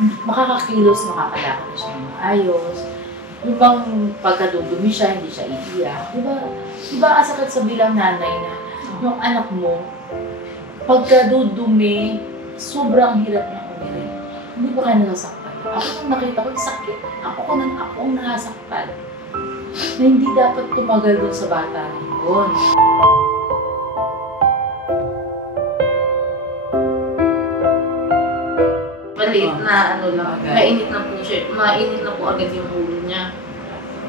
makakakilos, makakalakad na siya ng maayos. Yung bang pagkadudumi siya, hindi siya iiyak. Diba ang sakit sa bilang nanay na yung anak mo, pagkadudumi, sobrang hirap niya kumirin. Hindi ba kayo nasasaktan? Ako nung nakita ko, sakit. Ako ang nasasaktan. Na hindi dapat tumagal doon sa bata na yun. Maliit na ano lang, mainit na po siya, mainit na po agad yung ulo niya.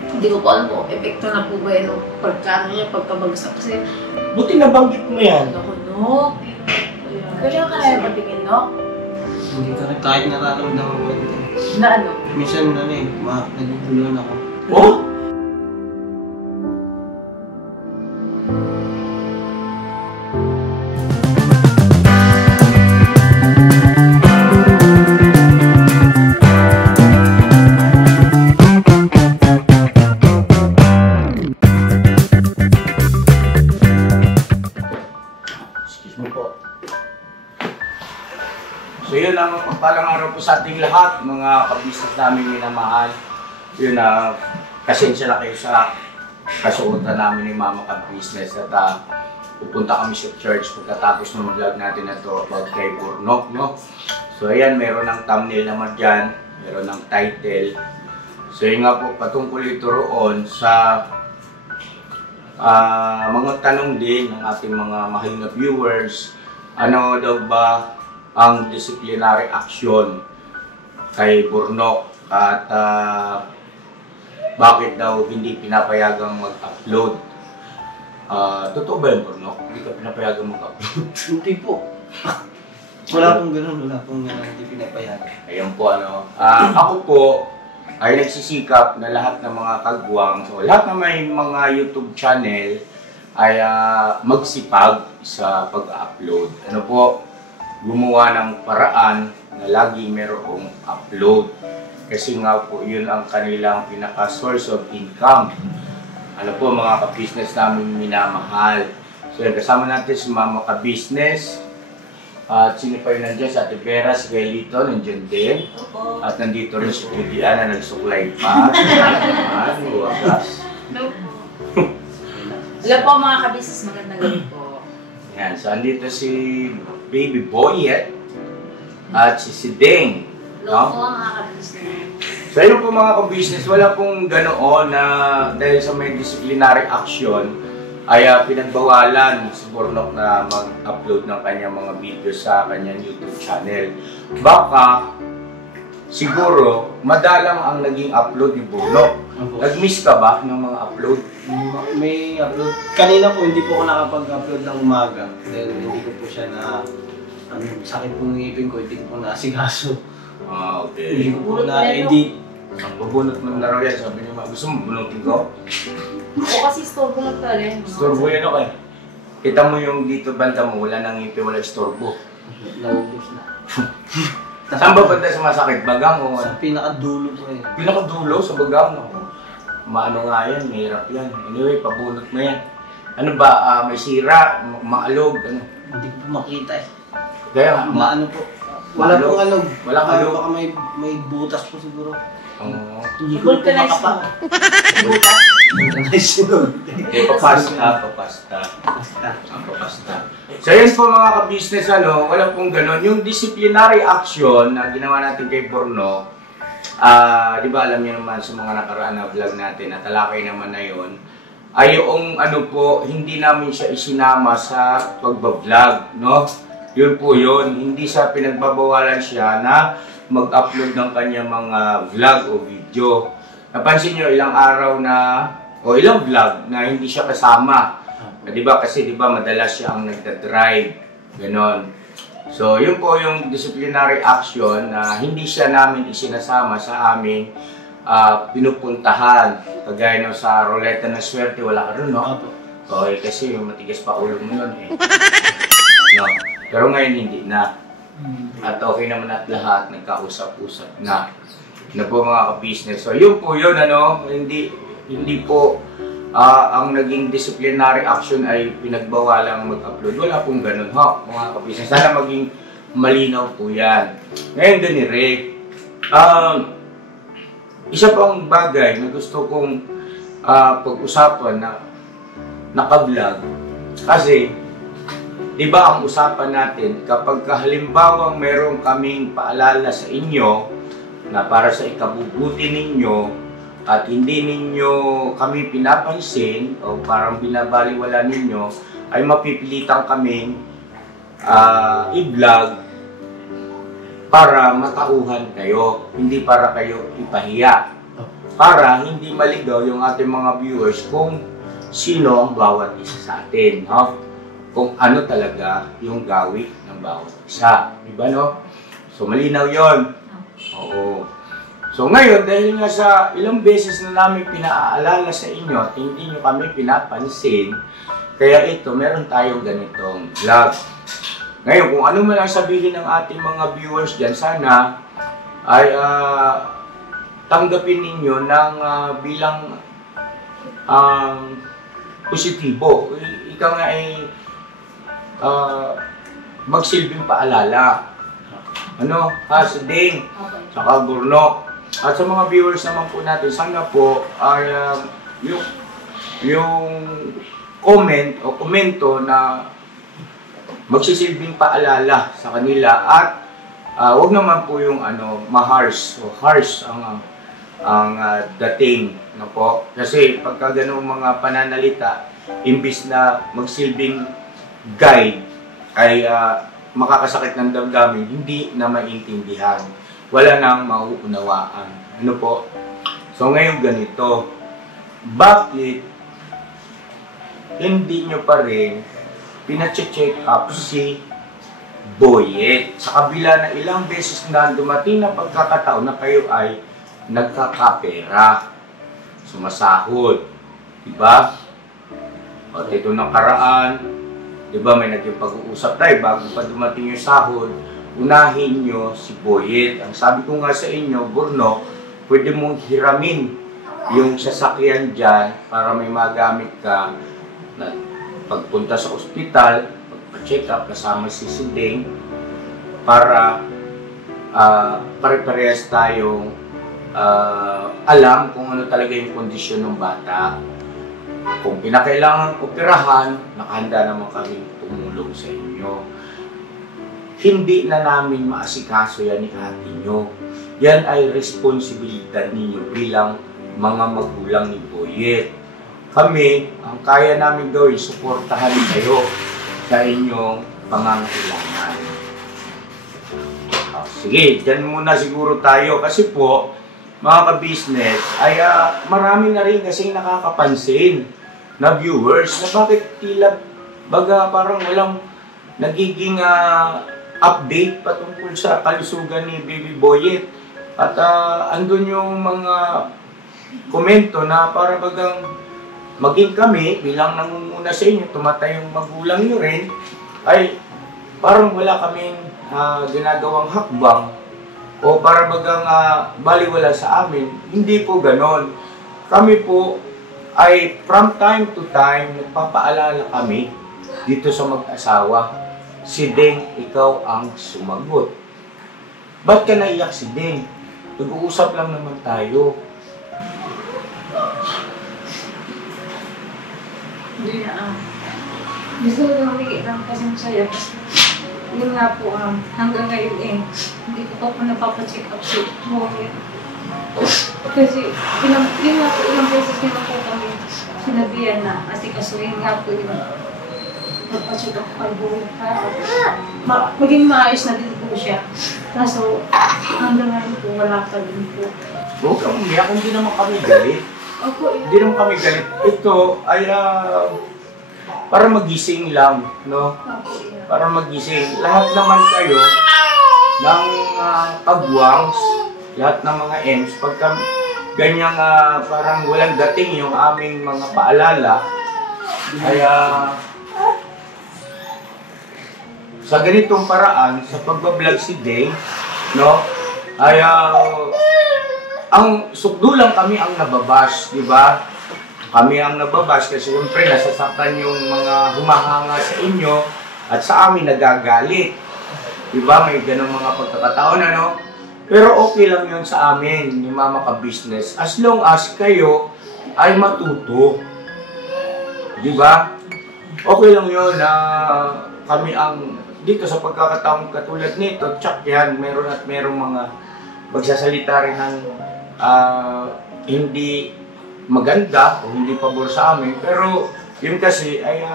Hindi ko po alam kung epekto na po ba yun ng pagkano niya, pagkabagsak. Kasi buti nabanggit mo yan. Ako, no? Kaya ka na patingin, no? Hindi ka rin kahit nararamdaman mo ito. Na ano? Minsan naguguluhan ako. Oh? So yun ang pagpalang araw po sa ating lahat, mga kabisnes namin minamahal. Yun na, pasensya na kayo sa kasuotan namin ni Mama Ka-Business at pupunta kami sa church pagkatapos ng vlog natin na to about kay Burnok, no? So ayan, meron ng thumbnail naman dyan, meron ng title. So yun nga po, patungkol ito roon sa mga tanong din ng ating mga mahal na viewers. Ano daw ba ang disciplinary action kay Burnok at bakit daw hindi pinapayagang mag-upload? Totoo ba yun, Burnok? Hindi ka pinapayagang mag-upload? Hindi po. Wala pong ganun, wala pong hindi pinapayagan. Ayun po, ano. Ako po ay nagsisikap na lahat ng mga kagwang, so lahat na may mga YouTube channel ay magsipag sa pag-upload. Ano po? Gumawa ng paraan na lagi merong upload. Kasi nga po, yun ang kanilang pinaka-source of income. Ano po, mga ka-business namin minamahal. So, kasama natin si Mama Ka-Business. At sino pa yun nandiyan? Sa Ate Vera, si Gaelito, nandiyan din. At nandito rin si Julian na nagsuklay pa. Wagas. Alam po mga ka-business, magandang gabi po. Yan, so andito si Baby Boyet at si Deng. hello po mga ka-business. So yun po mga ka-business, wala pong ganoon na dahil sa may disciplinary action ay pinagbawalan si Burnok na mag-upload ng kanyang mga videos sa kanyang YouTube channel. Baka siguro madalang ang naging upload ni Burnok. Nag-miss ka ba ng mga upload? May upload. Kanina po hindi po ako nakapag-upload ng umaga dahil hindi ko po siya na sakit po ng ngipin ko, hindi ko po naasikaso. Okay. Hindi ko po na-edit. Ang bubunot mo na raw yan, sabi niyo, gusto mo bunutin ko? O kasi store ko lang talaga yun. Storbo yan ako eh. Kita mo yung dito banda mo, wala nang ngipin, wala storbo. Naubos na. Saan ba banda sa masakit? Bagang o Sa pinakadulo po eh. pinakadulo sa bagang? No? Maano nga yan, mahirap yan. Anyway, pabunot mo yan. Ano ba, may sira, maalog, ano? Hindi ko po makita eh. Kaya Maano po. Wala Maalog. pong alog. Walang alog. Baka may butas po siguro. Hindi ko po Vulcanize makapa. mo. Butas. Vulcanize yun. papasta. So yun po mga ka-business, ano, wala pong ganon. Yung disciplinary action na ginawa natin kay Burnok, di ba alam niyo naman sa mga nakaraan na vlog natin, na talakay naman na yun, ay yung ano po, hindi namin siya isinama sa pagbablog, no? Yun po yun, hindi sa pinagbabawalan siya na mag-upload ng kanyang mga vlog o video. Napansin nyo ilang araw na, o ilang vlog na hindi siya kasama. Di ba? Kasi di ba madalas siya ang nagda-drive. Ganon. So, yun po yung disciplinary action na hindi siya namin isinasama sa aming pinupuntahan. Kagaya no, sa Roleta ng Swerte, wala ka rin, no? Okay, kasi yung matigas pa ulo mo yun eh. No? Pero ngayon hindi na. At okay naman at lahat, nagkausap-usap na. Na po mga ka-business. So yun po yun, ano, hindi po ang naging disciplinary action ay pinagbawalang mag-upload. Wala pong ganun, ha, mga ka-business. Sana maging malinaw po yan. Ngayon din ni Rick, Isa pang bagay na gusto kong pag-usapan na naka-vlog. Kasi, di ba ang usapan natin, kapag halimbawang meron kaming paalala sa inyo na para sa ikabubuti ninyo at hindi ninyo kami pinapansin o parang binabaliwala ninyo, ay mapipilitan kaming i-vlog para matauhan kayo, hindi para kayo ipahiya. Para hindi maligaw yung ating mga viewers kung sino ang bawat isa sa atin, no? Kung ano talaga yung gawi ng bawat isa. Diba, no? So, malinaw yon. Oo. So, ngayon, dahil nga sa ilang beses na namin pinaalala sa inyo at hindi nyo kami pinapansin, kaya ito, meron tayong ganitong vlog. Ngayon, kung ano man ang sabihin ng ating mga viewers dyan, sana ay tanggapin ninyo ng bilang positibo. Ikaw nga ay magsilbing paalala. Ano? Sa Ding, sa Burno. At sa mga viewers naman po natin, sana po ay yung comment o komento na magsisilbing paalala sa kanila at wag naman po yung ma-harsh o harsh ang dating, no po. Kasi pagka ganung mga pananalita, imbis na magsilbing guide ay makakasakit ng damdamin, hindi na maintindihan. Wala nang mauunawaan. Ano po? So ngayon ganito, bakit hindi nyo pa rin pina-check up si Boyet? Sa kabila na ilang beses na dumating na pagkakataon na kayo ay nagkakapera, sumasahod, diba? At ito nakaraan, diba may naging pag-uusap tayo bago pa dumating yung sahod, unahin nyo si Boyet. Ang sabi ko nga sa inyo, Burno, pwede mong hiramin yung sasakyan dyan para may magamit ka na pagpunta sa ospital, pagpa-check up kasama si Siding para pare-parehas tayong alam kung ano talaga yung kondisyon ng bata. Kung pinakailangan operahan, nakahanda naman kami tumulong sa inyo. Hindi na namin maasikaso yan ni ate nyo. Yan ay responsibilidad ninyo bilang mga magulang ni Boyet. Kami, ang kaya namin gawin, suportahan kayo sa inyong pangangailangan. Sige, dyan muna siguro tayo kasi po, mga ka-business, ay marami na rin kasing nakakapansin na viewers na bakit tila baga parang walang nagiging update patungkol sa kalusugan ni Baby Boyet. At andun yung mga komento na para bagang maging kami bilang nangunguna sa inyo, tumatay yung magulang nyo rin, ay parang wala kaming ginagawang hakbang o para bagang baliwala sa amin. Hindi po ganon. Kami po ay from time to time nagpapaalala kami dito sa mag-asawa. Si Deng, ikaw ang sumagot. Ba't ka naiyak, si Deng? Nag-uusap lang naman tayo. Hindi gusto ko lang humingi ng pasensya kasi yun nga po, hanggang ngayon hindi ko pa po napapacheck up si Boyet. Kasi ilang beses niya na po kami sinabihan na asikasuhin nga po yung magpacheck up kay Boyet para maging maayos na din po siya. Kaso hanggang ngayon po wala pa din po. Huwag kang umiyak, hindi naman kami galit. Hindi naman kami galit. Ito ay para magising lang, no? Para magising. Lahat naman kayo ng pagwangs, lahat ng mga M's, pagka ganyang parang walang dating yung aming mga paalala, ay sa ganitong paraan, sa pagbablog si Day, no? Ay ang sukdulang kami ang nababash, di ba? Kami ang nababash kasi siyempre nasasaktan yung mga humahanga sa inyo at sa amin nagagalit. Di ba? May ganong mga pagkakataon, ano? Pero okay lang yun sa amin, ni Mama Ka Business, as long as kayo ay matuto. Di ba? Okay lang yun na kami ang dito sa pagkakataong katulad nito, tsak yan, meron at merong mga magsasalita rin ng hindi maganda o hindi pabor sa amin. Pero yun kasi ay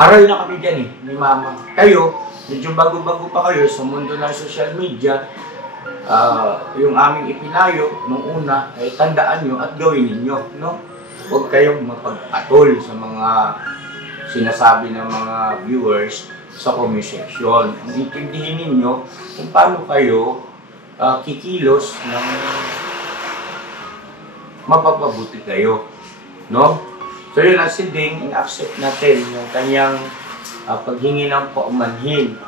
aral na kami dyan ni Mama. Kayo, medyo bago-bago pa kayo sa mundo ng social media, yung aming ipinayo nung una, ay tandaan nyo at gawin ninyo, no? Huwag kayong mapag-atol sa mga sinasabi ng mga viewers sa comment section. Ang intindihin ninyo kung paano kayo kikilos ng mapapabuti kayo, no? So yun, as si Ding, in-accept natin yung kanyang paghingi ng paumanhin.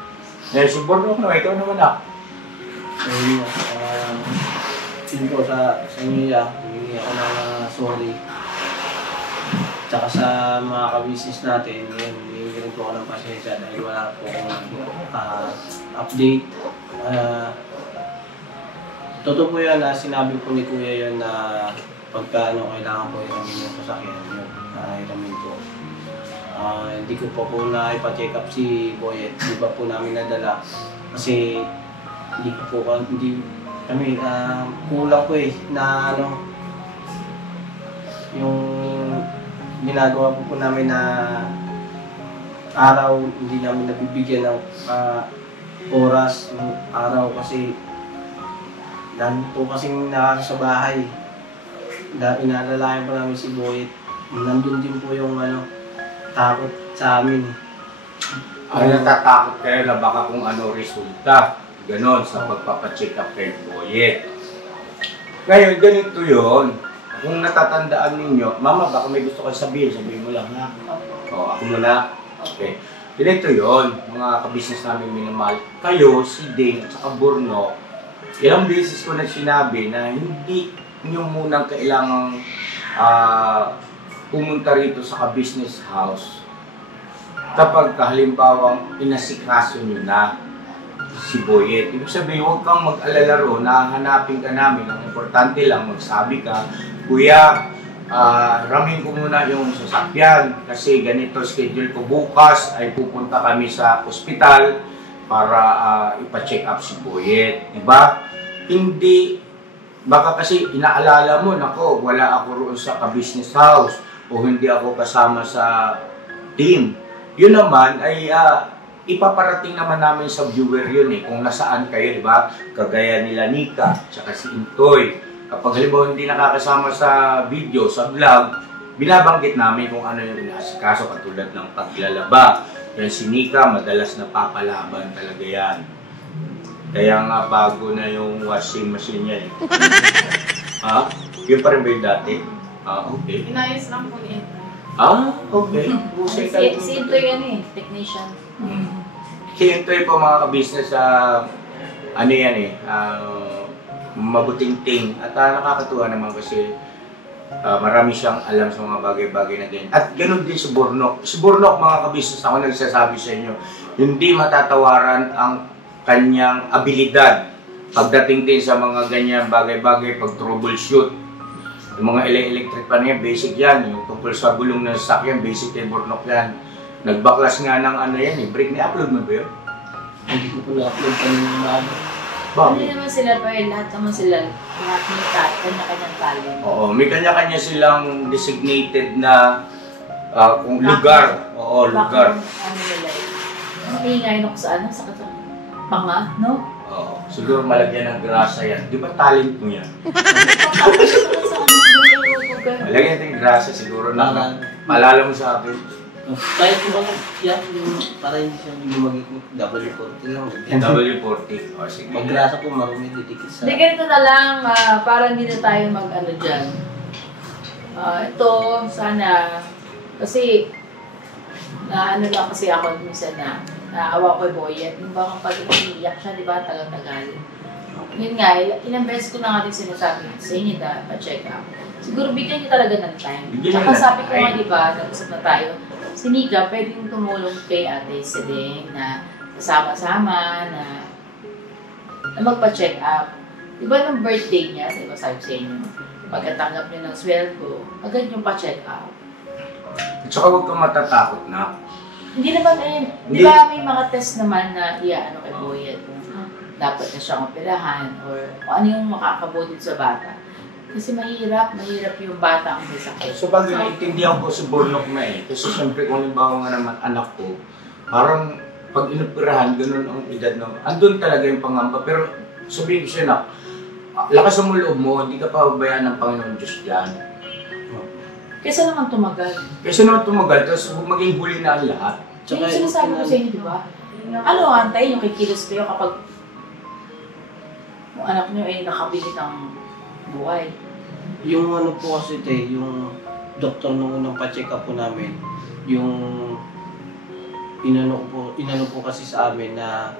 Ngayon si Bornok na, ikaw naman ako. Yun po sa inyo, humingi ako ng sorry. Tsaka sa mga ka-business natin, yun, humingi rin po ako ng pasensya dahil wala po akong update. Totoo po yun na sinabi po ni Kuya yun na pagka kailangan po iramin yung sasakyan yun, iramin po. Hindi ko po na-ipa-check up si Boyet, di ba po namin nadala kasi hindi kami kulang po na yung ginagawa po namin na araw, hindi namin nabibigyan ng oras ng araw kasi dahil po kasing nakaka sa bahay. Inaalalayan po namin si Boyet. Nandun din po yung takot sa amin. Natatakot kayo na baka kung ano resulta. Ganon sa pagpapacheck up kay Boyet. Ngayon, ganito yun. Kung natatandaan ninyo, Mama, baka may gusto kayo sabihin mo lang ha. O, ako muna. Okay. Ganito yun, mga kabisnes namin minamahal. Kayo, si Ding, at saka Borno, ilang beses ko na sinabi na hindi nyo munang kailangang pumunta rito sa ka-business house kapag halimbawang inasikaso nyo na si Boyet. Ibig sabihin, huwag kang mag-alala ro, nahanapin ka namin. Ang importante lang, magsabi ka, Kuya, ramin ko muna yung sasakyan kasi ganito schedule ko bukas ay pupunta kami sa ospital para ipa-check up si Boyet. Diba? Hindi, baka kasi inaalala mo, nako, wala ako roon sa ka-business house o hindi ako kasama sa team. Yun naman ay ipaparating naman namin sa viewer yun kung nasaan kayo, di ba? Kagaya nila Nika, tsaka si Intoy. Kapag halimbawa hindi nakakasama sa video, sa vlog, binabanggit namin kung ano yung inaasikaso katulad ng paglalaba. Yan si Nika, madalas napapalaban talaga yan. Kaya nga bago na yung washing machine niya Yun pa rin ba yung dati? Okay. Inayos lang po niya. Okay. Si Intoy technician. Si Intoy po mga ka-business mabuting ting. At nakakatuwa naman kasi marami siyang alam sa mga bagay-bagay na ganyan. At ganoon din si Bornok. Si Bornok mga ka-business, ako nagsasabi sa inyo, hindi matatawaran ang kanyang abilidad pagdating din sa mga ganyan bagay-bagay, pag-troubleshoot. Yung mga electric pa niya, basic yan. Yung tungkol sa gulong ng sasakyan, basic kay Bornok yan. Nagbaklas nga ng brake. Ni-upload mo ba yun? Hindi ko po na-upload pa ng mga Hindi naman sila lahat naman sila, lahat may kanya-kanyang talent. Oo, may kanya-kanya silang designated na lugar. Oo, lugar. Ingay sa sa panga, no? Oo, siguro malagyan ng grasa yan. Di ba talent mo yan? Malagyan ng grasa siguro na maalala mo sa akin. Kaya po ba yung para hindi siya lumagit ng W40 lang. W40. O sige. Pag grasa po marumi, didikit sa... Hindi, ganito na lang, para hindi na tayo dyan. Ito, sana, kasi, lang kasi ako minsan naawa ko Boyet. Yung bang pag iiyak siya, di ba, tagal-tagal. Yun nga, ilang beses ko na nga din sinasabi sa inyo pa-check up. Siguro bigyan niyo talaga ng time. Tsaka sabi ko nga, di ba, nag-usap na tayo, si Nika, pwedeng tumulong kay Ate Sedeng na kasama-sama, na na magpa-check up. Diba nung birthday niya, sa iba sabi sa inyo, pagkatanggap niya ng sweldo, agad yung pa-check up. At saka huwag kang matatakot na. Hindi naman, di ba may mga test naman na ano kay Boyet, dapat na siyang operahan or ano yung makakabuti sa bata. Kasi mahirap yung bata ang may sakit. So bagay naiintindihan ko si Burnok na kasi siyempre kung halimbawa nga naman anak ko, parang pag inoperahan, ganun ang edad no. Andun talaga yung pangamba, pero sabihin ko siya na, lakas mo loob mo, hindi ka pababayaan ng Panginoon Diyos dyan. Kaysa naman tumagal. Tapos maging huli na ang lahat. Yung sinasabi ko sa inyo, di ba? Ano, antayin yung kikilos kayo kapag yung anak niyo ay nakabigit ang buhay. Yung ano po kasi yung doktor nung unang pa-check up po namin, yung inano po kasi sa amin na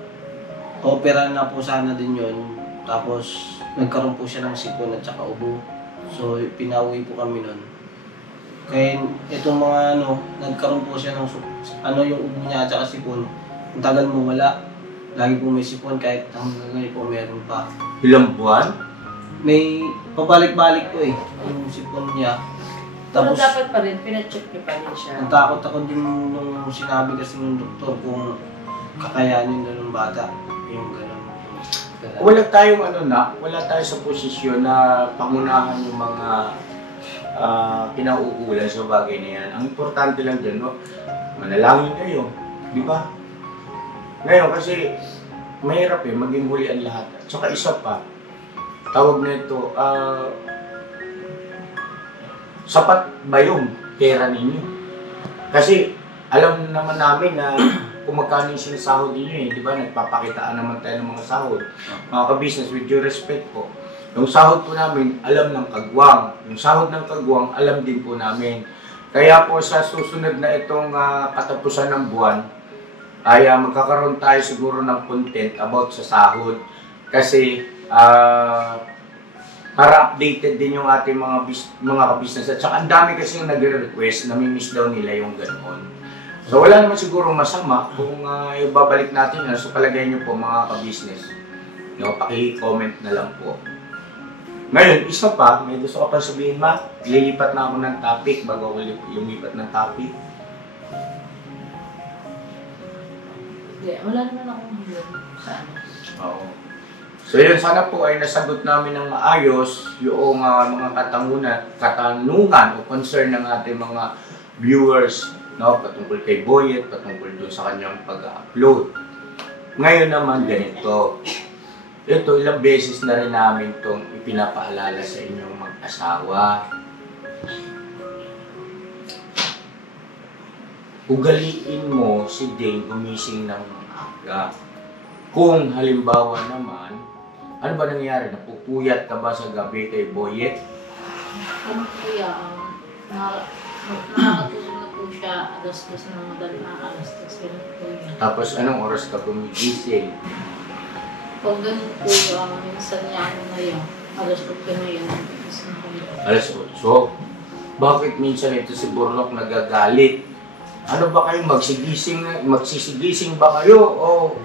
opera na po sana din yun, tapos nagkaroon po siya ng sipon at saka ubo. So pinauwi po kami nun. Kaya itong mga nagkaroon po siya ng yung ubo niya at saka sipon. Ang tagal mo wala. Lagi po may sipon kahit hanggang ngayon po meron pa. Ilang buwan? May pabalik-balik po yung sipon niya. Pero dapat pa rin, pina-check niyo pa rin siya. Natakot ako din nung sinabi kasi ng doktor kung kakayanin na ng bata. Yung gano'n. Wala tayong wala tayo sa posisyon na pangunahan yung mga kinauulan sa bagay na yan. Ang importante lang dyan, manalangin kayo. Di ba? Ngayon kasi mahirap maging huli ang lahat. At saka isa pa, tawag na ito, sapat ba yung pera ninyo? Kasi alam naman namin na kung magkano yung sinasahod ninyo di ba? Nagpapakitaan naman tayo ng mga sahod. Mga ka-business, with due respect po, yung sahod po namin, alam ng kagwang. Yung sahod ng kagwang, alam din po namin. Kaya po sa susunod na itong katapusan ng buwan, ay magkakaroon tayo siguro ng content about sa sahod. Kasi para updated din yung ating mga ka-business. At saka ang dami kasi yung nagre-request, nami-miss daw nila yung ganoon. So wala naman siguro masama kung ibabalik natin yan. So palagay nyo po mga ka-business. Paki-comment na lang po. Ngayon, isa pa, may gusto ka pa sabihin ma, lilipat na ako ng topic bago ako lumipat ng topic. Wala naman akong hanggang sa ano. Oo. So yun, sana po ay nasagot namin ng maayos yung mga katanungan o concern ng ating mga viewers, patungkol kay Boyet, patungkol doon sa kanyang pag-upload. Ngayon naman ganito. Ito, ilang beses na rin namin itong ipinapaalala sa inyong mag-asawa. Ugaliin mo si Dane gumising ng maaga. Kung halimbawa naman, ano ba nangyari? Napupuyat ka ba sa gabi kay Boyet? Ano po yan? Nakakatulog na po siya, alas-dos na madaling alas-dos. Tapos anong oras ka gumigising? Pag ganun po yung minsan niya na yun, alas-8 na yun. Alas 8. Bakit minsan ito si Burnok nagagalit? Ano ba kayo? Magsisigising ba kayo? O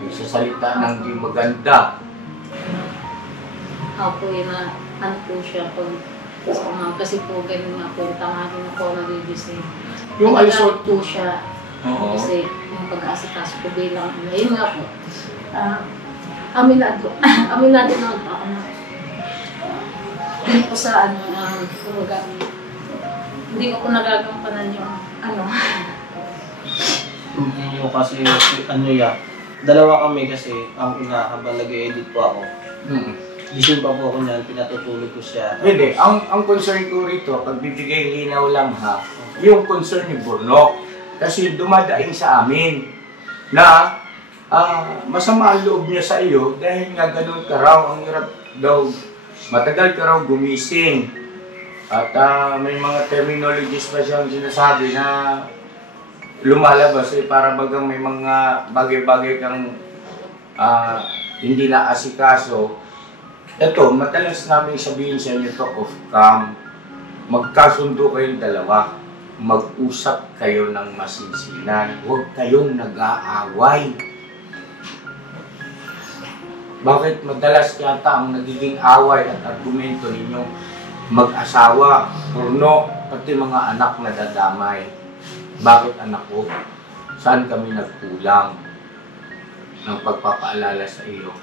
nagsasalita ng di maganda? Ako yun na, ano po siya, kasi po ganun nga po, tanghali na po nagigising. Yung alas 8 po siya, Oo. kasi yung pag-asikaso ko bilang, yun nga po. Amin natin na hindi ko sa hindi ko nagagampanan yung Hindi nyo kasi dalawa kami kasi ang una habang nag-edit po ako. Gising pa po ako niyan, pinatutulog ko siya. Hindi, ang concern ko rito, pagbibigay linaw lang yung concern ni Burnok. Kasi dumadaing sa amin na masama ang loob niya sa iyo dahil nga ganun ka raw, ang hirap daw, matagal ka raw gumising. At may mga terminologies pa siyang sinasabi na lumalabas para bagang may mga bagay-bagay kang hindi na asikaso. Ito, madalas namin sabihin sa inyo to off cam, magkasundo kayong dalawa, mag-usap kayo ng masinsinan, huwag kayong nag-aaway. Bakit madalas yata ang nagiging away at argumento ninyong mag-asawa, porno, pati mga anak na dadamay? Bakit anak ko? Saan kami nagkulang ng pagpapaalala sa iyo?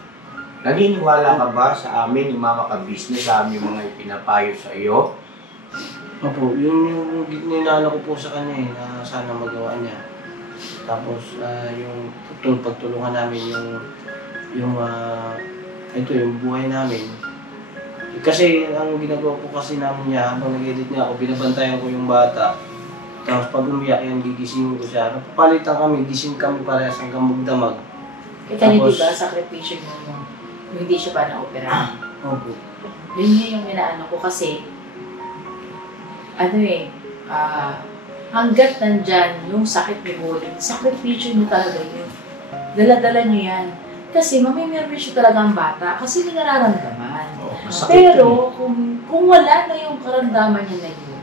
Naniniwala ka ba sa amin, yung mga ka-business, sa aming mga ipinapayo sa iyo? Opo, yung ninalo ko po sa kanya na sana magawa niya. Tapos yung pagtulungan namin yung buhay namin. Kasi ang ginagawa po kasi namin niya, habang nag-edit niya ako, binabantayan ko yung bata. Tapos pag umiyak yan, gigisingin ko siya. Napapalitan kami, gising kami parehas hanggang magdamag. Kita niyo diba, sakripisyo niyo yung hindi siya ba na-opera? Opo. Yun yung inaano ko kasi, hanggat nandyan yung sakit ni Boyet, sakripisyo niyo talaga yun. Dala-dala niyo yan. Kasi mamimirwisyo talaga ang bata kasi hindi nararamdaman. Pero kung wala na yung karamdaman niya na yun,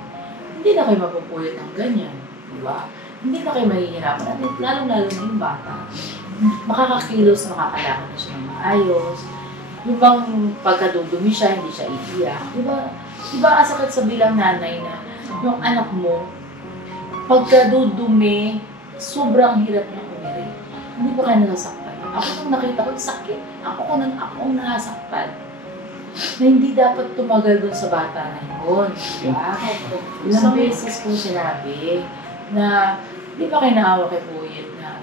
hindi na kayo mapupuyot ng ganyan. Diba? Hindi na kayo mahihirapan. At lalong-lalo na yung bata. Makakakilos, makakalakad na siya ng maayos. Yung bang pagkadudumi siya, hindi siya iiyak. Diba asakit sa bilang nanay na yung anak mo, pagkadudumi, sobrang hirap niya kumiri. Hindi ba kayo nasasaktan? Ako nung nakita ko, sakit. Ako ang nasaktan. Na hindi dapat tumagal doon sa bata na yun. Diba? Ilang beses ko sinabi na, di ba kayo naawa kay Boyet na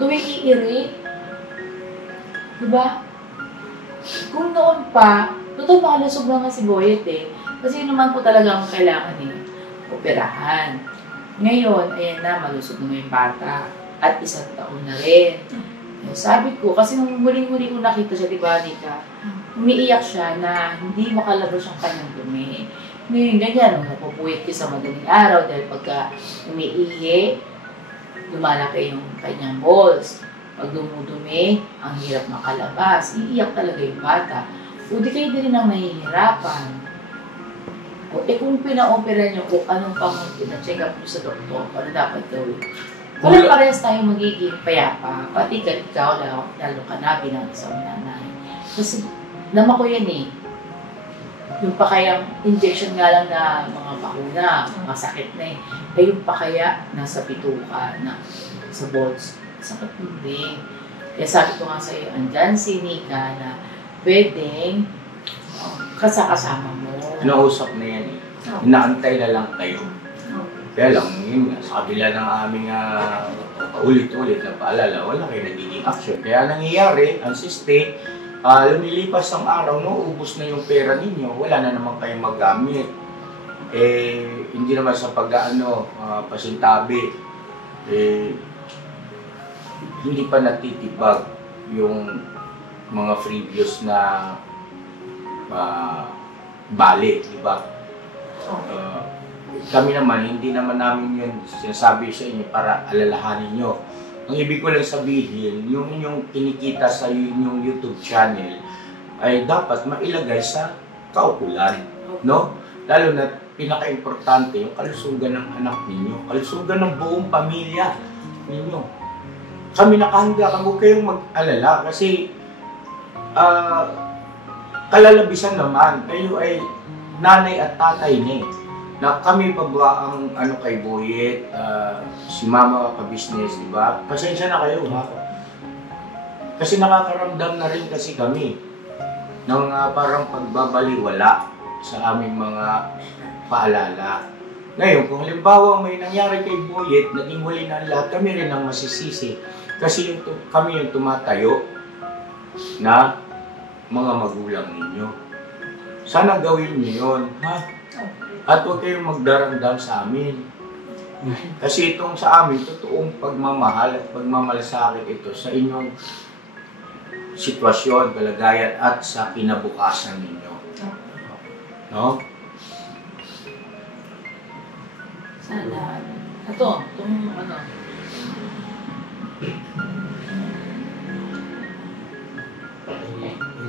tumiiiri? Diba? Kung noon pa, totoo makalusog na nga si Boyet eh. Kasi yun naman po talagang kailangan operahan. Ngayon, ayan na, malusog na yung bata. At 1 taon na rin. Sabi ko, kasi nung muling-muli ko nakita siya, di ba, Nika? Umiiyak siya na hindi makalabas ang kanyang dumi. Ngayon, ganyan, napupuyat ka sa madaling araw dahil pagka umiihi, lumalaki yung kanyang balls. Pag dumudumi, ang hirap makalabas. Iiyak talaga yung bata. O di kayo din ang nahihirapan. O kung pina-opera niyo, kung anong pang pina-check up niyo sa doktor, ano dapat gawin? Kung parehas tayong magiging payapa, pati ikaw, lalo ka na bilang isang nanay. Kasi, naman ko yan eh. Yung pa kayang injection nga lang na mga bakuna, masakit na eh. Ay yung pa kaya nasa pituka na sa balls, sakit hindi. Kaya sabi ko nga sa'yo, andyan si Nika na pwedeng kasama mo. Nausap na yan eh. Inaantay na lang kayo. Kaya lang, yun nga, sa kabila ng aming ulit-ulit na paalala, wala kayo nagiging action. Kaya nangyayari, ang siste, lumilipas ang araw, ubos na yung pera ninyo, wala na naman kayong magamit. Hindi naman sa pasintabi, hindi pa natitibag yung mga previous na bali, di ba? Kami naman, hindi naman namin yun sinasabi sa inyo para alalahanin nyo. Ang ibig ko lang sabihin, yung inyong kinikita sa inyong YouTube channel ay dapat mailagay sa kaukulan, no? Lalo na pinaka-importante yung kalusugan ng anak ninyo, kalusugan ng buong pamilya ninyo. Kami nakahanda, huwag kayong mag-alala kasi kalalabisan naman, kayo ay nanay at tatay ni. Na kami pa ba ang kay Boyet, si mama ka-business, di ba? Pasensya na kayo, ha? Kasi nakakaramdam na rin kasi kami ng parang pagbabaliwala sa aming mga paalala. Ngayon, kung halimbawa may nangyari kay Boyet, naging huli na lahat, kami rin ang masisisi. Kasi kami yung tumatayo na mga magulang ninyo. Sana gawin niyo yun, ha? At huwag kayong magdarandam sa amin. Kasi itong sa amin, totoong pagmamahal at pagmamalasakit ito sa inyong sitwasyon, kalagayan at sa kinabukasan ninyo. No? Sana. Ito, itong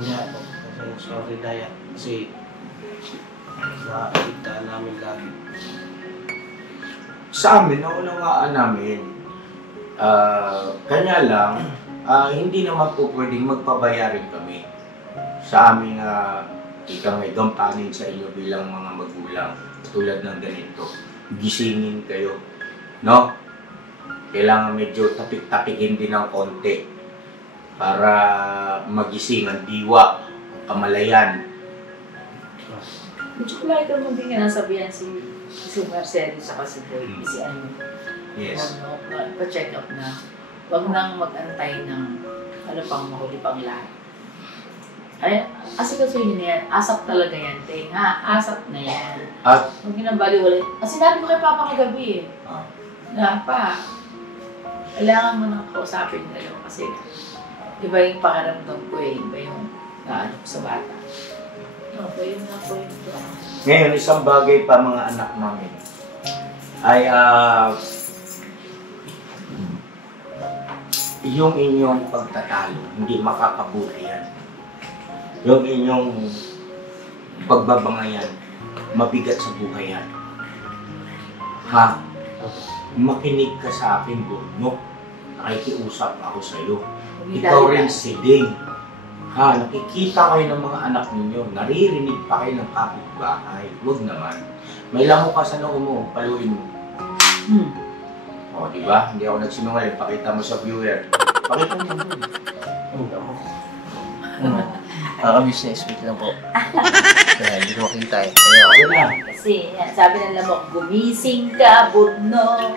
Yun nga po. Sorry, Daya. Kasi nakakita namin lagi. Sa amin, naunawaan namin. Kanya lang, hindi naman po pwedeng magpabayarin kami sa aming ika may gampanin sa inyo bilang mga magulang tulad ng ganito. Gisingin kayo, no? Kailangan medyo tapik-tapikin din ng konti para magising ang diwa, kamalayan. Medyo kulay ka mo din nga nasabihan si Mercedes sa si Boy, si ano. Yes. Pa-check up na. Huwag nang mag-antay ng ano pang mahuli pang lahat. Ay, kasi yun yan, asap talaga yan, Ting, ha? Asap na yan. At Huwag yun ang baliwalay. Sinabi ko kay Papa kagabi na pa, kailangan mo nang kausapin nila kasi iba yung pakiramdam ko iba yung naano ko sa bata. Yun nga po yun. ngayon, isang bagay pa mga anak namin ay yung inyong pagtatalo, hindi makakabuti yan. Yung inyong pagbabangayan, mabigat sa buhay yan. Ha? Makinig ka sa akin, Bruno. Nakikiusap ako sa'yo. Ikaw rin si Ding. Ha? Nakikita kayo ng mga anak ninyo. Naririnig pa kayo ng kapitbahay. Huwag naman. May lamok ka sa noo mo, paluin mo. O, di ba? Hindi ako nagsinungaling. Pakita mo sa viewer. Pakita mo sa Business week lang po. Kaya hindi ko makita eh. Ayun na. Kasi yan, sabi ng lamok, gumising ka, Bruno.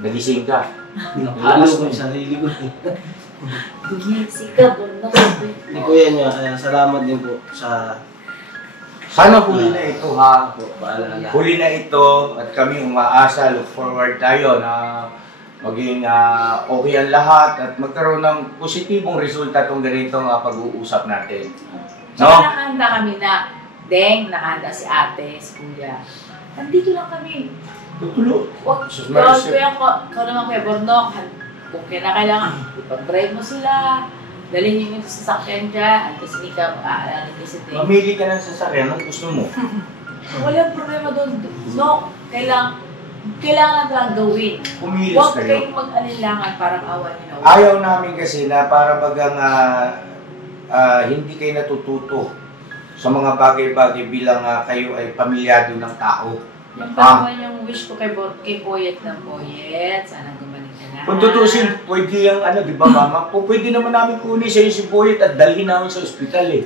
Nagising ka. Nakalo ko yung sarili ko. Gumising ka, Bruno. Hindi ko yan nga. Kaya salamat din po sa Sana huli na ito, ha? paalala. Huli na ito at kami umaasa, look forward tayo na maging okay ang lahat at magkaroon ng positibong resulta itong ganitong pag-uusap natin. Tsaka No? nakahanda kami na, Deng, nakahanda si ate, si kuya. Nandito lang kami. Tutulo. Huwag, Sus, ikaw Maricel. naman kuya Bornok, kung kailangan, ipag-drive mo sila, dalhin niyo yung sasakyan dyan, at kasi hindi ka maaalala ni si Deng. Mamili ka ng sasakyan, anong gusto mo? Walang problema doon. No, kailangan lang gawin. Kumilos Huwag kayo. kayong mag-alilangan parang awan niyo na. Ayaw namin kasi na para bagang hindi kayo natututo sa mga bagay-bagay bilang kayo ay pamilyado ng tao. Yung parang yung wish ko kay Poyet ng Poyet, sana gumaling ka na. Kung tutusin, pwede yung di ba mama? Pwede naman namin kunin sa'yo si Boyet at dalhin namin sa ospital eh.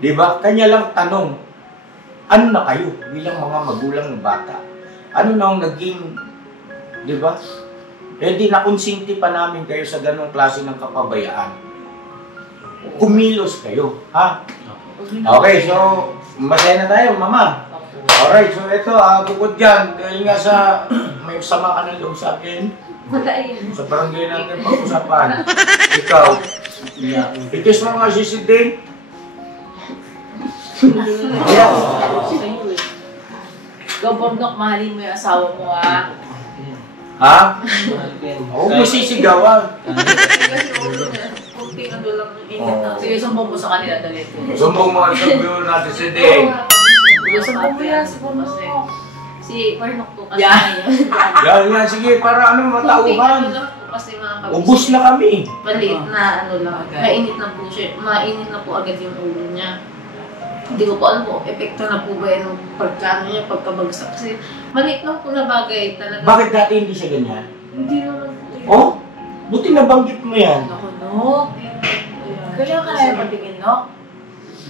Di ba? Kanya lang tanong, ano na kayo bilang mga magulang ng bata? Ano na ang naging, di ba? Eh di nakonsinti pa namin kayo sa ganong klase ng kapabayaan. Kumilos kayo, ha? Okay, so masaya na tayo, mama. Alright, so ito, bukod dyan, dahil nga sa may sama ka ng loob sa akin, Wala yun. sa barangay natin pag-usapan. Ikaw, itis mo nga si Ding. Ikaw, Bornok, mahalin mo yung asawa mo, ha? Ha? Huwag mo sisigawan. Kunting ano lang ng init na. Sige, sumbong mo sa kanila, dali. Sumbong mo sa viewer natin si Ding. Sige, sumbong mo yan, si Bornok. Si Bornok po kasi Yan. Yan, sige, para matauhan. lang po kasi mga kabisnes. Ubus na kami. Maliit na ano lang. Mainit na po siya. Mainit na po agad yung ulo niya. Hindi ko po alam po, epekto na po ba yung pagkano niya, pagkabagsak. Kasi maliit lang po na bagay talaga. Bakit dati hindi siya ganyan? Hindi naman po yun. Oh? Buti nabanggit mo yan. Naku, no. Kailangan ka na yung patingin, no?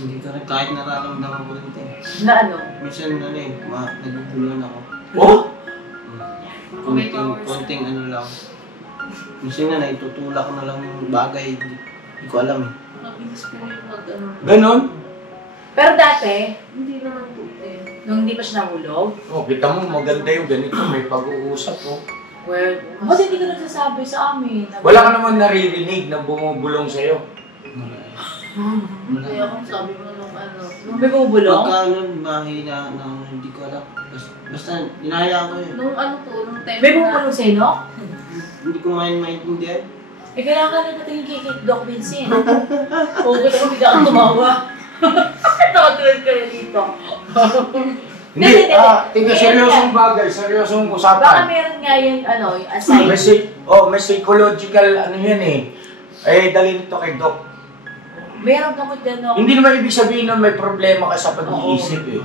Hindi ka rin kahit nararamdaman ko rin ito. Na ano? Minsan nagbubuluhan ako. Oh? Konting ano lang. Minsan nga naitutulak na lang yung bagay. Hindi ko alam eh. Mabilis po yung mag-ano. Ganon? Pero dati, Hindi naman po eh. nung hindi pa siya nahulog, Oh, kita mo, maganda yung ganito. May pag-uusap, oh. well, ba't hindi ka nagsasabi sa amin? Wala ka naman naririnig na bumubulong sa'yo. Kaya kung sabi mo nung ano. Nung may bumubulong? Pagka nun, mahina na hindi ko alam. Basta, dinaya ko eh. Nung ano po, nung time May bumubulong sa'yo, no? Hindi ko maintindihan. Eh, kailangan ka na natin kay Doc Vincent. Oo, kasi kung hindi ka tumawa. Nakatulad ka na dito. Hindi, tingnan, seryosong bagay, seryosong Baka usapan. meron nga yung yung aside. May psychological, ano yan eh. Dalhin ito kay Doc. Meron ka mo dyan, no? Hindi naman ibig sabihin na may problema ka sa pag-iisip eh.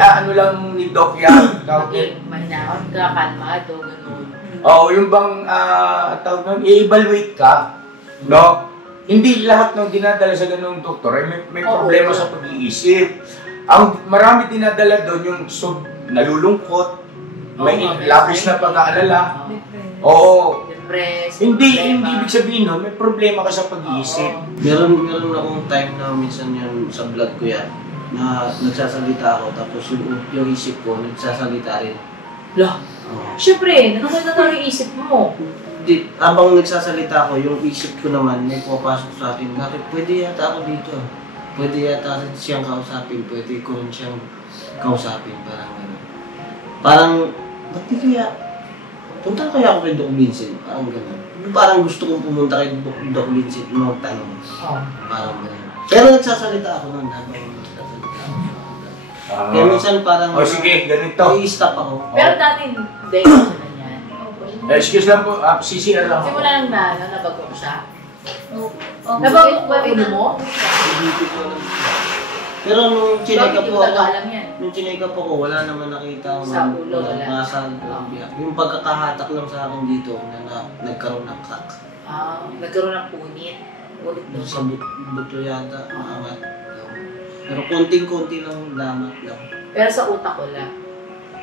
Ano lang ni Doc yan. Maging mahinahon ka, kalmado, gano'n. Yung bang, tawag nun, i-evaluate ka, no? Hindi lahat ng dinadala sa ganung doktor ay may problema sa pag-iisip. Ang marami dinadala doon yung nalulungkot, may labis na pag-aalala. Oo. Hindi ibig sabihin nun, may problema ka sa pag-iisip. Meron akong time na minsan yun sa vlog ko yan, na nagsasalita ako, tapos yung isip ko, nagsasalita rin. Lah, syempre, nagsasalita na yung isip mo. Habang nagsasalita ako, yung isip ko naman, may pupasok sa akin, bakit pwede yata ako dito? Pwede yata siyang kausapin, pwede ko rin siyang kausapin, parang gano'n. Parang, ba't di kaya, punta kaya ako kay Doc Vincent, parang gano'n. Parang gusto kong pumunta kay Doc Vincent, magtanong. Parang gano'n. Pero nagsasalita ako nun, habang nagsasalita ako. Kaya minsan parang, sige, ganito. i-stop ako. Pero dati, hindi ko na yan. Excuse lang po, CCR lang ako. Simula nang nabago ko siya. Nabago ba ulo mo? Pero nung chineka Bakit po hindi ko ako, alam yan? nung chineka po ako, wala naman nakita ako. Sa ulo, wala. Nasa yung pagkakahatak lang sa akin dito, na nagkaroon ng crack. Nagkaroon ng punit. Ulit doon. Sa buto yata, maangat. Pero konting-konti lang, lamat lang. Pero sa utak ko lang.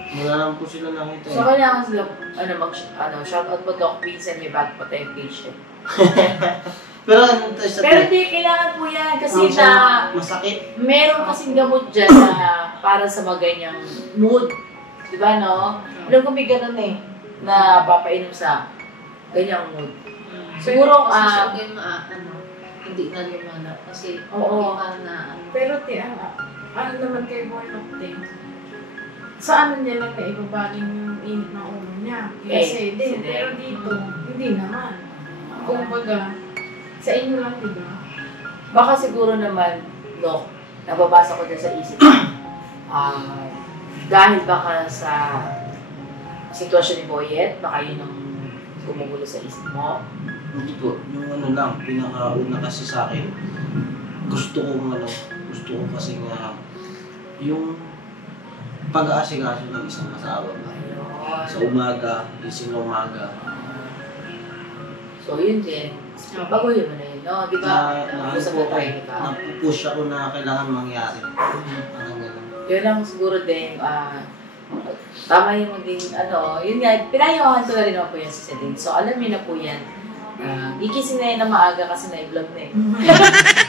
Wala naman po sila nakita. So, kailangan sila, shoutout po Doc Vincent, may bago pa tayong patient. Pero Pero hindi, kailangan po yan kasi masakit. meron kasing gamot dyan na para sa mga ganyang mood. Diba, no? Alam ko may ganun eh, na papainom sa ganyang mood. Siguro, hindi na lumana kasi Oo. na Pero ano naman kay Boy Octane, sa ano niya lang na ibabaling yung init ng ulo niya. Kasi din, pero dito, hindi naman. Kumbaga, sa inyo lang, di ba? baka siguro naman, Doc, nababasa ko dyan sa isip ko, dahil baka sa sitwasyon ni Boyet, baka yun ang gumugulo sa isip mo. Hindi po, yung ano lang, pinakauna kasi sa akin, gusto ko kasi nga, yung pag-aasikaso ng isang asawa ba? Sa umaga, gising na umaga. So yun din, baguhin mo na yun, no? Di ba? Usap na tayo, di ba? Napupush ako na kailangan mangyari. Parang gano'n. Yun lang siguro din, tama yung din, yun nga, pinayawahan ko na rin ako po yan sa setting. So alam niyo na po yan, gigising na yun na maaga kasi na-vlog na eh.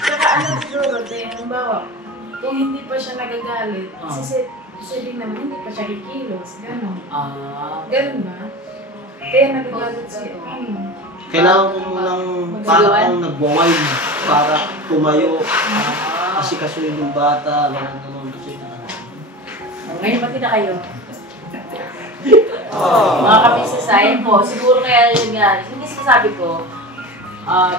Saka ano siguro, halimbawa, kung hindi pa siya nagagalit, sabihin naman, hindi pa siya kikilos, gano'n. Ganun ba? Kaya nagagalit siya, Kailangan ko munang parang nagwawild para tumayo. Kasi kasuhin yung bata, gano'n kasi Ngayon, pati na kayo. Mga kapisasayan ko, siguro kaya yun nga, hindi sinasabi ko,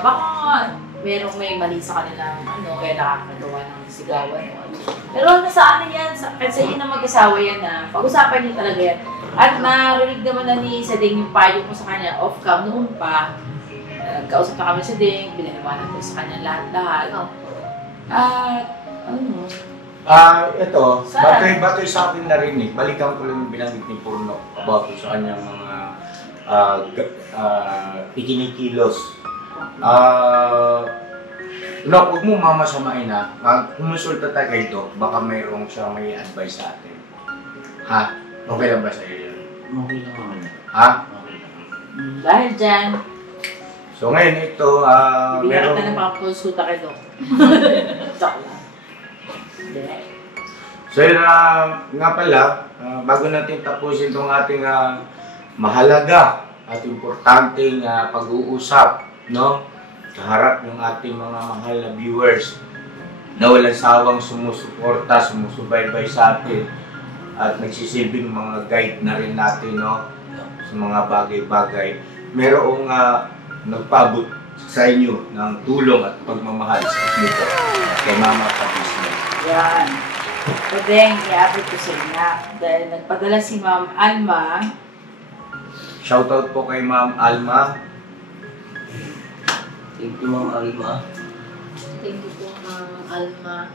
baka merong may mali sa kanilang kaya nakakagawa ng sigawan o ano. Pero nasa ano yan, kahit sa inyo na mag-asawa yan pag-usapan niyo talaga yan. At narinig naman na ni Sading yung payo ko sa kanya, off-cam noon pa. Kausap na kami sa Sading, pinaniwanan ko sa kanya lahat-lahat. At Ito, batay sa akin narinig, balikan ko lang yung binanggit ni Purno about sa kanyang mga ikinikilos. Huwag mo mamasamain kumonsulta tayo kay Doc, baka mayroong siya may advice sa atin. Ha? Okay lang ba sa iyo yun? okay lang naman. Ha? Okay lang. dahil dyan, So ngayon ito, bigyan kita ng pakakonsulta kay Doc. Joke lang. Hindi. So yun nga pala, bago natin tapusin itong ating mahalaga at importanteng pag-uusap, no? Sa harap ng ating mga mahal na viewers na walang sawang sumusuporta, sumusubaybay sa atin at nagsisilbing mga guide na rin natin, no? Sa mga bagay-bagay. Merong nagpaabot sa inyo ng tulong at pagmamahal sa inyo kay Mama Kapisne. Yan. Pwedeng i-upload ko sa inyo. Dahil nagpadala si Ma'am Alma. Shoutout po kay Ma'am Alma. Thank you, Ma'am Alma. Thank you po, Alma.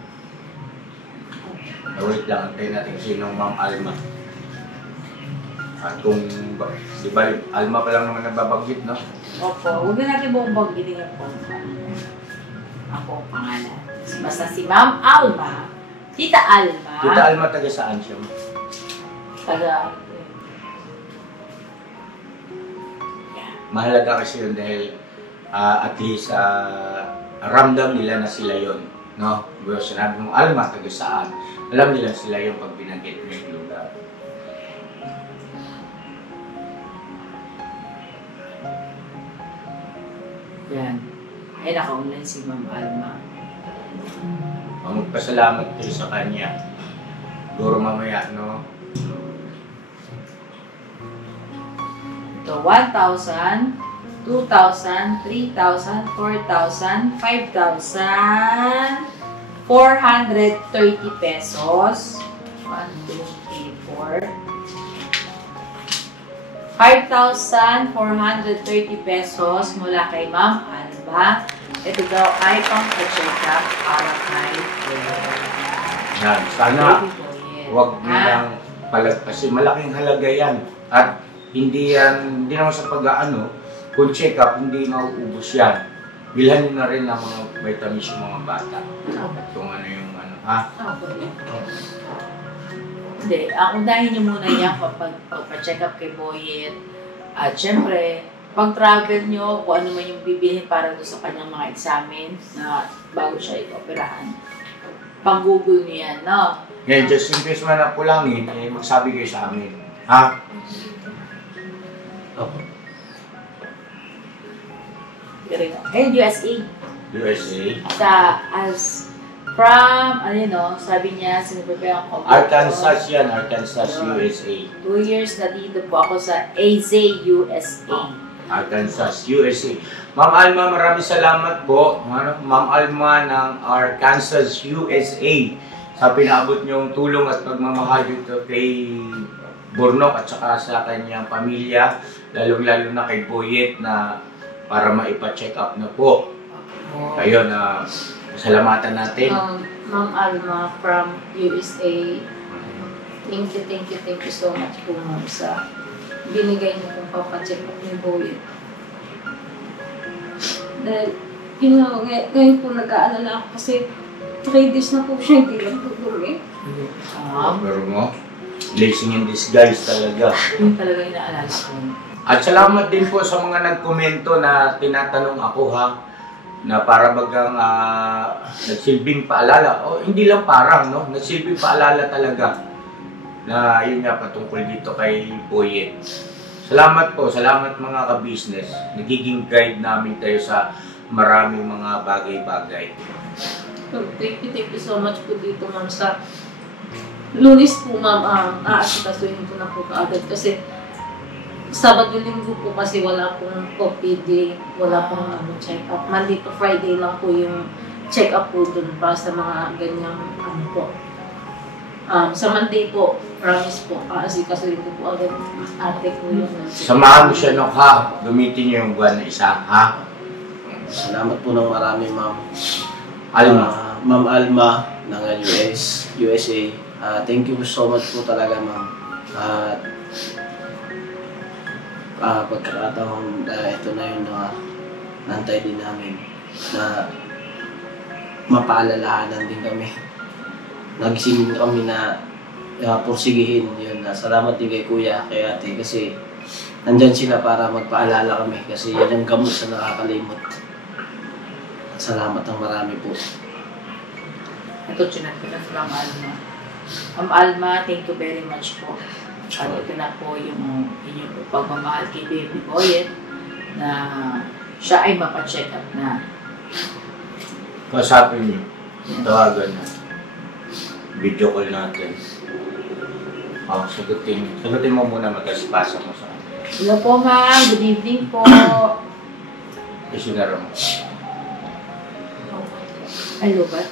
Wait lang, antayin natin sinong Ma'am Alma. At kung, di ba, Alma pa lang naman nababanggit, no? Opo, huwag na natin buong banggitin yung ako ang pangalan. Basta si Ma'am Alma, Tita Alma. Tita Alma, taga saan siya? Taga, Mahalaga kasi yun dahil at least ramdam nila na sila yun. No? Pero sinabi mong Alma, taga saan? Alam nila sila yung pag binanggit mo yung lugar. yan. Ay, nakaulan si Ma'am Alma. Magpasalamat kayo sa kanya. Siguro mamaya, no? Ito, 1,000, 2,000, 3,000, 4,000, 5,000, 430 pesos. 1, 2, 3, 4. 5,430 pesos mula kay Ma'am Alma. Ito daw ay pang-check up para kay Yan. Sana huwag nilang palagpasin. Malaking halaga yan. At hindi naman sa pag-aano, kung check up, hindi mauubos yan. Bilhan nyo na rin ng mga vitamins yung mga bata. Kung ano yung ano, ha? Hindi, ang unahin nyo muna yan kapag pagpa-check up kay Boyet. At syempre, pag-travel nyo, kung ano man yung bibilhin para doon sa kanyang mga examen na bago siya ipoperahan. Pang-google nyo yan, no? Ngayon, just in case man na pulangin, eh, magsabi kayo sa amin. Ha? Opo. And USA. USA. From, ano yun, no? Sabi niya, sinuprepare ang Arkansas yan, Arkansas, USA. 2 years na dito po ako sa AZ, USA. Arkansas, USA. Ma'am Alma, maraming salamat po. Ma'am Alma ng Arkansas, USA. Sa pinaabot niyong tulong at pagmamahal dito kay Bornok at saka sa kanyang pamilya. Lalong-lalo na kay Boyet na para maipa-check up na po. Kayo na salamatan natin. Ma'am Alma from USA. Thank you so much po, ma'am, sa binigay niyo pong papacheck up ni Boyet. Dahil, yun nga, ngayon po nag-aalala ako kasi 3 days na po siya hindi lang tutulog. Pero mo, blessing in disguise talaga. Yun talaga yung naalala ko. At salamat din po sa mga nagkomento na tinatanong ako, ha, na para bagang nagsilbing paalala. O hindi lang parang, no? Nagsilbing paalala talaga. Na yun nga patungkol dito kay Boyet. Salamat po, salamat mga ka-business. Nagiging guide namin kayo sa maraming mga bagay-bagay. Thank you so much po dito, ma'am, sa Lunes po, ma'am, aasikasuhin ko na po kaagad kasi Sabado Linggo po kasi wala pong OPD, wala pong check-up. Monday to Friday lang po yung check-up po dun para sa mga ganyang po. Sa Monday po, promise po, aasikasuhin ko po agad ate ko yung Samahan mo siya, Nok, ha? Gamitin niyo yung buwan na isa, ha? Salamat po ng marami, Ma'am Alma. Ma'am Alma ng USA. Thank you so much po talaga, Ma'am. Pagkakataon, ito na yung nantay din namin na mapaalalahanan din kami. Nagising kami na pursigihin yun. Salamat din kay Kuya, kay Ate, kasi nandyan sila para magpaalala kami kasi yan ang gamot sa nakakalimot. Salamat ng marami po. Ito, chinat ko na sa Ma'am Alma. Ma'am Alma, thank you very much po. At ito na po yung inyong pagmamahal kay Baby Boyet na siya ay mapacheck up na. Kasapin niyo. Tawagan na. Video call natin. Sagutin mo muna, mag-aspasa mo sa akin. Hello po, ma'am. Good evening po. Isinara mo. Hello ba?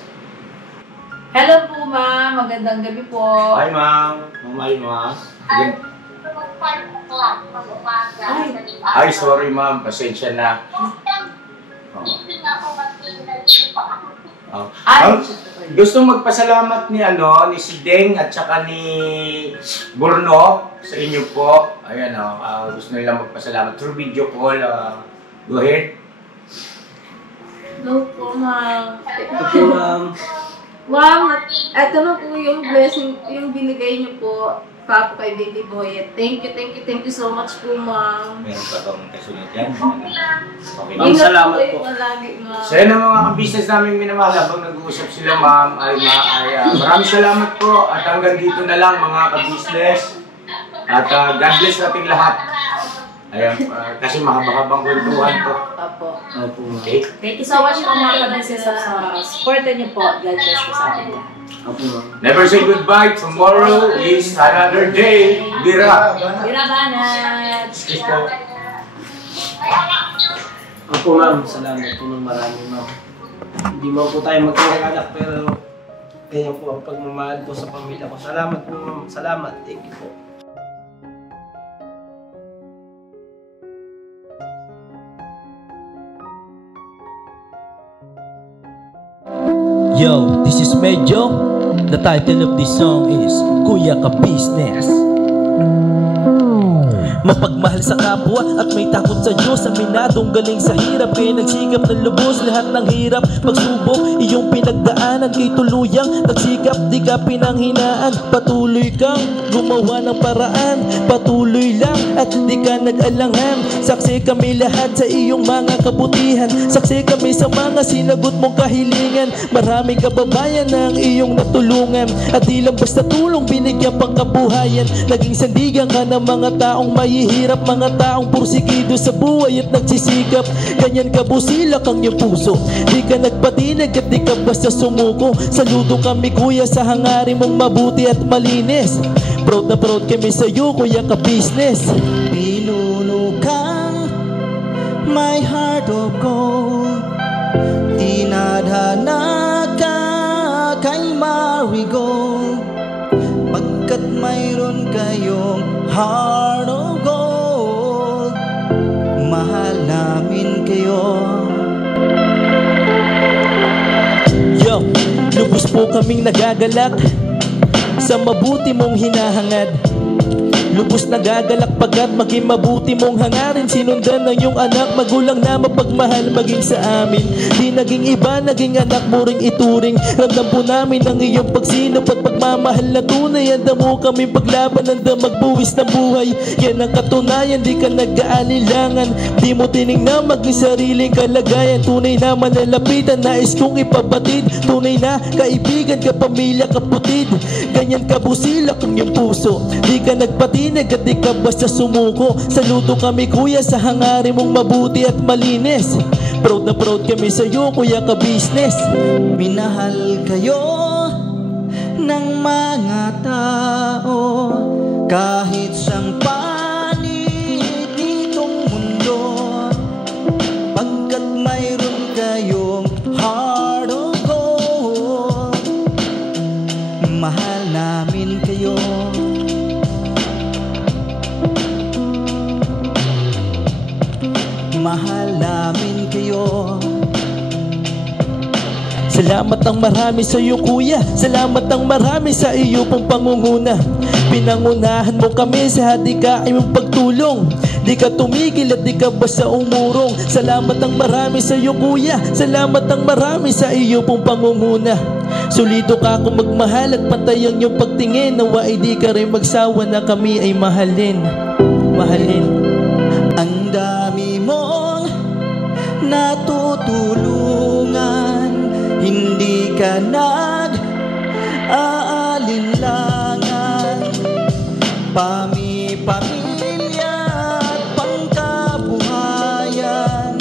Hello po, ma'am. Magandang gabi po. Hi, ma'am. Mamay, ma'am. Ay, sorry, ma'am. Pasensya na. Oh. Ma'am, gusto magpasalamat ni si Deng at saka ni Borno sa inyo po. Ayan gusto nilang magpasalamat through video call. Go ahead. Hello po, ma'am. Ito ma'am. Ma'am, ito na po yung blessing, yung binigay niyo po pa kay Baby Boy. Thank you so much po, ma'am. Meron pa bang kasunod yan? Okay. Ma'am, salamat po. Malagi, ma'am. So yan ang mga business namin minamahal habang nag-uusap sila, ma'am. Maraming salamat po at hanggang dito na lang mga ka-business. At God bless nating lahat. Ayan, kasi mahaba-habang kwentuhan to. Opo. Opo ma'am. Okay? Thank you so much po mga ka-business sa supportan niyo po. God bless po sa atin lahat. Opo ma'am. Never say goodbye. Tomorrow is another day. Bira. Birabanat! Excuse po. Opo ma'am, salamat po ng marami ma'am. Hindi mo po tayo magkakanak pero ganyan po ang pagmamahal po sa pamilya ko. Salamat po ma'am, salamat. Thank you po. Yo, this is Medyo. The title of this song is Kuya Ka Business. Mapagmahal sa kapwa at may takot sa Diyos. Aminadong galing sa hirap, kaya nagsikap ng lubos. Lahat ng hirap, pagsubok, iyong pinagdaanan. Kay tuluyang nagsikap, di ka pinanghinaan. Patuloy kang gumawa ng paraan. Patuloy lang at di ka nag-alangan. Saksi kami lahat sa iyong mga kabutihan. Saksi kami sa mga sinagot mong kahilingan. Maraming kababayan na ang iyong natulungan. At di lang basta tulong, binigyan pang kabuhayan. Naging sandigan ka ng mga taong mahihirap, mga taong pursigido sa buhay at nagsisikap. Ganyan ka busilak ang iyong puso, di ka nagpatinag at di ka basta sumuko. Saludo kami kuya sa hangarin mong mabuti at malinis. Proud na proud kami sa iyo Kuya Ka Business. Pinuno kang my heart of gold, tinadhana ka kay marigold. Pagkat mayroon kayong heart of gold, mahal namin kayo. Yo, lubos po kaming nagagalak sa mabuti mong hinahangad. Lubos nagagalak pagkat maging mabuti mong hangarin. Sinundan ng iyong anak, magulang na mapagmahal maging sa amin. Di naging iba, naging anak mo ring ituring. Ramdam po namin ang iyong pagsinop at pagmamahal na tunay. Handa mo kami paglaban, handa magbuwis ng buhay. Yan ang katunayan, di ka nag-aalilangan. Di mo tinignan maging sariling kalagayan. Tunay na manalapitan, nais kong ipabatid. Tunay na kaibigan, kapamilya, kaputid. Ganyan kabusilak ang iyong puso, di ka nagpatinag at di ka basta sumuko. Saludo kami kuya sa hangarin mong mabuti at malinis. Proud na proud kami sa iyo Kuya Ka Business. Minahal kayo ng mga tao kahit sang panig nitong mundo. Pagkat mayroon kayong heart of gold, mahal namin kayo. Mahal namin kayo. Salamat ang marami sa iyo kuya, salamat ang marami sa iyo pong pangunguna. Pinangunahan mo kami sa hadikain mong pagtulong. Di ka tumigil at di ka basta umurong. Salamat ang marami sa iyo kuya, salamat ang marami sa iyo pong pangunguna. Solido ka kung magmahal at pantay ang iyong pagtingin. Nawa ay di ka rin magsawa na kami ay mahalin. Mahalin. Ang dami mong natutulungan, hindi ka nag-aalinlangan. Pamilya at pangkabuhayan,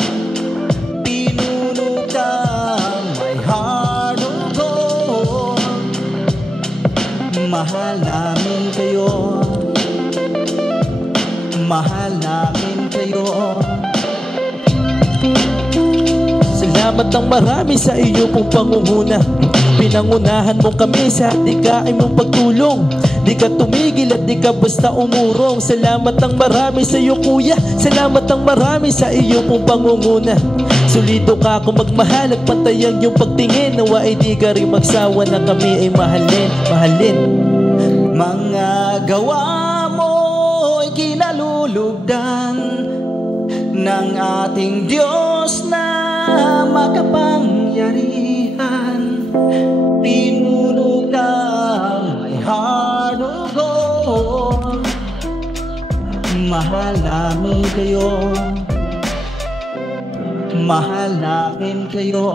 pinuno ka may heart of gold. Mahal namin kayo, mahal namin kayo. Salamat ang marami sa iyo pong pangunguna. Pinangunahan mo kami sa dikain mong pagtulong. Di ka tumigil at di ka basta umurong. Salamat ng marami sa iyo kuya, salamat ng marami sa iyo pong pangunguna. Solido ka kung magmahal at pantayan yung pagtingin. Nawa ay di ka rin magsawa na kami ay mahalin, mahalin. Mga gawa mo ay kinalulugdan ng ating Diyos na makapangyarihan. Pinuno kang may harugo. Mahal namin kayo, mahal namin kayo.